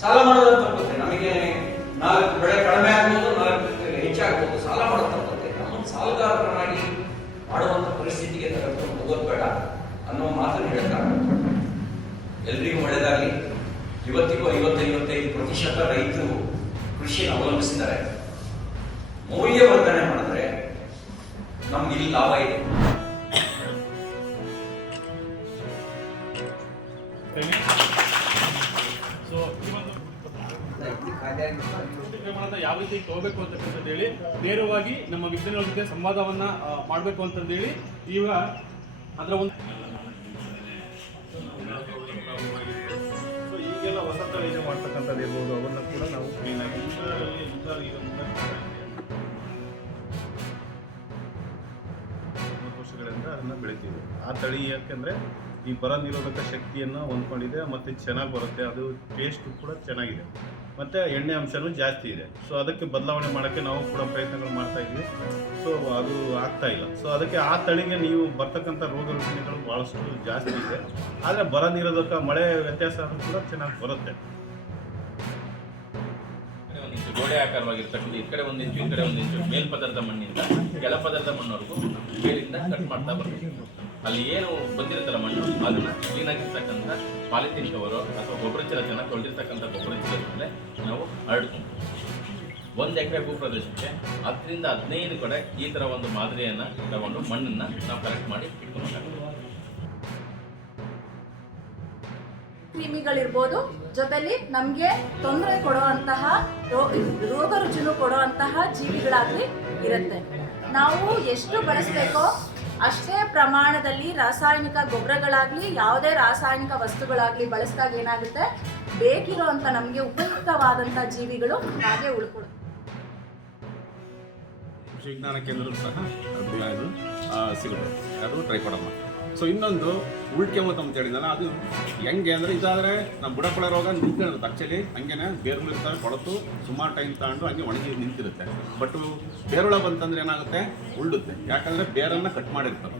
ಸಾಲ ಮಾಡೋದು ತಪ್ಪುತ್ತೆ. ನಮಗೆ 4 ಬೆಳೆ ಕಡಿಮೆ ಆಗ್ಬೋದು, 4 ಹೆಚ್ಚಾಗ್ಬೋದು. ಸಾಲ ಮಾಡೋದು ತಪ್ಪುತ್ತೆ. ನಮ್ಮನ್ನು ಸಾಲಗಾರರನ್ನಾಗಿ ಮಾಡುವಂತ ಪರಿಸ್ಥಿತಿಗೆ ತೆಗೆದುಕೊಂಡು ಹೋಗೋದು ಬೇಡ ಅನ್ನೋ ಮಾತನ್ನು ಹೇಳ್ತಾರೆ. ಎಲ್ರಿಗೂ ಒಳ್ಳೆಯದಾಗಲಿ. ಇವತ್ತಿಗೂ 50-55% ರೈತರು ಕೃಷಿಯನ್ನು ಅವಲಂಬಿಸಿದ್ದಾರೆ. ಮೌಲ್ಯವರ್ಧನೆ ಮಾಡಿದ್ರೆ ನಮ್ಗೆ ಇಲ್ಲಿ ಲಾಭ ಇದೆ. ಸೊ ಯಾವ ರೀತಿ ತಗೋಬೇಕು ಅಂತಕ್ಕಂಥದ್ದು ಹೇಳಿ ನೇರವಾಗಿ ನಮ್ಮ ವಿಜ್ಞಾನಿಗಳ ಜೊತೆ ಸಂವಾದವನ್ನ ಮಾಡಬೇಕು ಅಂತಂದೇಳಿ ಈಗ ಅದರ ಒಂದು ಈಗೆಲ್ಲ ಹೊಸ ತಳಿ ಮಾಡ್ತಕ್ಕಂಥದ್ದು ಇರ್ಬೋದು, ಅವನ್ನ ಕೂಡ ನಾವು ಕ್ಲೀನಾಗಿ ವರ್ಷಗಳಿಂದ ಅದನ್ನ ಬೆಳಿತೀವಿ. ಆ ತಳಿ ಯಾಕೆಂದ್ರೆ ಈ ಬರ ನಿರೋಧಕ ಶಕ್ತಿಯನ್ನು ಹೊಂದ್ಕೊಂಡಿದೆ ಮತ್ತು ಚೆನ್ನಾಗಿ ಬರುತ್ತೆ. ಅದು ಟೇಸ್ಟ್ ಕೂಡ ಚೆನ್ನಾಗಿದೆ ಮತ್ತು ಎಣ್ಣೆ ಅಂಶನೂ ಜಾಸ್ತಿ ಇದೆ. ಸೊ ಅದಕ್ಕೆ ಬದಲಾವಣೆ ಮಾಡೋಕ್ಕೆ ನಾವು ಕೂಡ ಪ್ರಯತ್ನಗಳು ಮಾಡ್ತಾ ಇದ್ವಿ. ಸೊ ಅದು ಆಗ್ತಾ ಇಲ್ಲ. ಸೊ ಅದಕ್ಕೆ ಆ ತಳಿಗೆ ನೀವು ಬರ್ತಕ್ಕಂಥ ರೋಗ ರುಜಿನಗಳು ಭಾಳಷ್ಟು ಜಾಸ್ತಿ ಇದೆ. ಆದರೆ ಬರ ನಿರೋಧಕ ಮಳೆ ವ್ಯತ್ಯಾಸ ಆದರೂ ಕೂಡ ಚೆನ್ನಾಗಿ ಬರುತ್ತೆ. ಗೋಡೆ ಆಕಾರವಾಗಿರ್ತಕ್ಕಂಥ ಈ ಕಡೆ 1 ಇಂಚು ಈ ಕಡೆ 1 ಇಂಚು ಮೇಲ್ಪದರದ ಮಣ್ಣಿಂದ ಕೆಳ ಪದರದ ಮಣ್ಣವರೆಗೂ ಮೇಲಿಂದ ಕಟ್ ಮಾಡ್ತಾ ಬರ್ತೀವಿ. ಅಲ್ಲಿ ಏನು ಬಂದಿರುತ್ತಲ್ಲ ಮಣ್ಣು ಅದನ್ನ ಕ್ಲೀನಾಗಿರ್ತಕ್ಕಂಥ ಪಾಲಿಥೀನ್ ಕವರು ಅಥವಾ ಗೊಬ್ಬರ ಚೀಲ ಚೆನ್ನಾಗಿ ತೊಳೆದಿರ್ತಕ್ಕಂಥ ಗೊಬ್ಬರ ಚೀಲದ ಮೇಲೆ ನಾವು ಹರಡ್ಕೊಂಡು 1 ಎಕರೆ ಭೂ ಪ್ರದೇಶಕ್ಕೆ 10ರಿಂದ 15 ಕಡೆ ಈ ಥರ ಒಂದು ಮಾದರಿಯನ್ನು ತಗೊಂಡು ಮಣ್ಣನ್ನು ನಾವು ಕಲೆಕ್ಟ್ ಮಾಡಿ ಇಟ್ಕೊಬೇಕಾಗ್ತದೆ. ಕ್ರಿಮಿಗಳಿರ್ಬೋದು, ಜೊತೆಲಿ ನಮಗೆ ತೊಂದರೆ ಕೊಡುವಂತಹ ರೋಗ ರುಜಿನ ಕೊಡುವಂತಹ ಜೀವಿಗಳಾಗಲಿ ಇರುತ್ತೆ. ನಾವು ಎಷ್ಟು ಬಳಸಬೇಕೋ ಅಷ್ಟೇ ಪ್ರಮಾಣದಲ್ಲಿ ರಾಸಾಯನಿಕ ಗೊಬ್ಬರಗಳಾಗಲಿ ಯಾವುದೇ ರಾಸಾಯನಿಕ ವಸ್ತುಗಳಾಗಲಿ ಬಳಸಿದಾಗ ಏನಾಗುತ್ತೆ, ಬೇಕಿರುವಂಥ ನಮಗೆ ಉಪಯುಕ್ತವಾದಂಥ ಜೀವಿಗಳು ಹಾಗೆ ಉಳ್ಕೊಡುತ್ತೆ. ಕೃಷಿ ವಿಜ್ಞಾನ ಕೇಂದ್ರದಲ್ಲೂ ಸಹ ಅದು ಸಿಗುತ್ತೆ, ಅದು ಟ್ರೈಕೋಡರ್ಮಾ. ಸೊ ಇನ್ನೊಂದು ಉಳ್ಕೆಮುತ ಅಂತ ಹೇಳಿದ್ನಲ್ಲ, ಅದು ಹೆಂಗೆ ಅಂದರೆ ಇದಾದರೆ ನಮ್ಮ ಬುಡಕೊಳ ರೋಗ ನಿಂತಿರುತ್ತೆ. ಆ್ಯಕ್ಚುಲಿ ಹಂಗೇನೆ ಬೇರುಗಳು ಇರ್ತಾರೆ, ಕೊಳತು ಸುಮಾರು ಟೈಮ್ ತಗೊಂಡು ಹಂಗೆ ಒಣಗಿ ನಿಂತಿರುತ್ತೆ. ಬಟ್ ಬೇರುಳ ಬಂತಂದ್ರೆ ಏನಾಗುತ್ತೆ, ಉಳ್ಳುತ್ತೆ. ಯಾಕಂದರೆ ಬೇರನ್ನು ಕಟ್ ಮಾಡಿರ್ತಾರೆ.